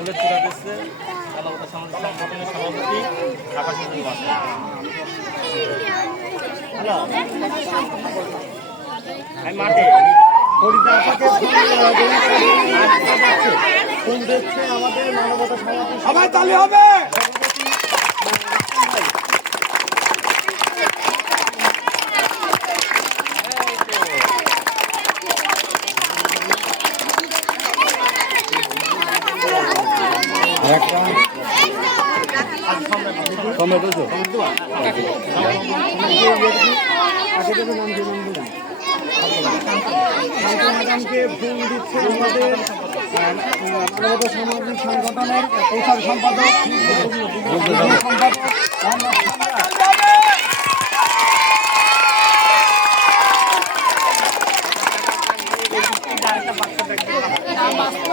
ফুলের চূড়া দিচ্ছে। সমাজ সংগঠনের সভাপতি আকাশ মাঠে আমাদের মানবতা সমাজের সবাই তালি হবে। দিচ্ছে আমাদের সামাজিক সংগঠনের সম্পাদক সম্পাদক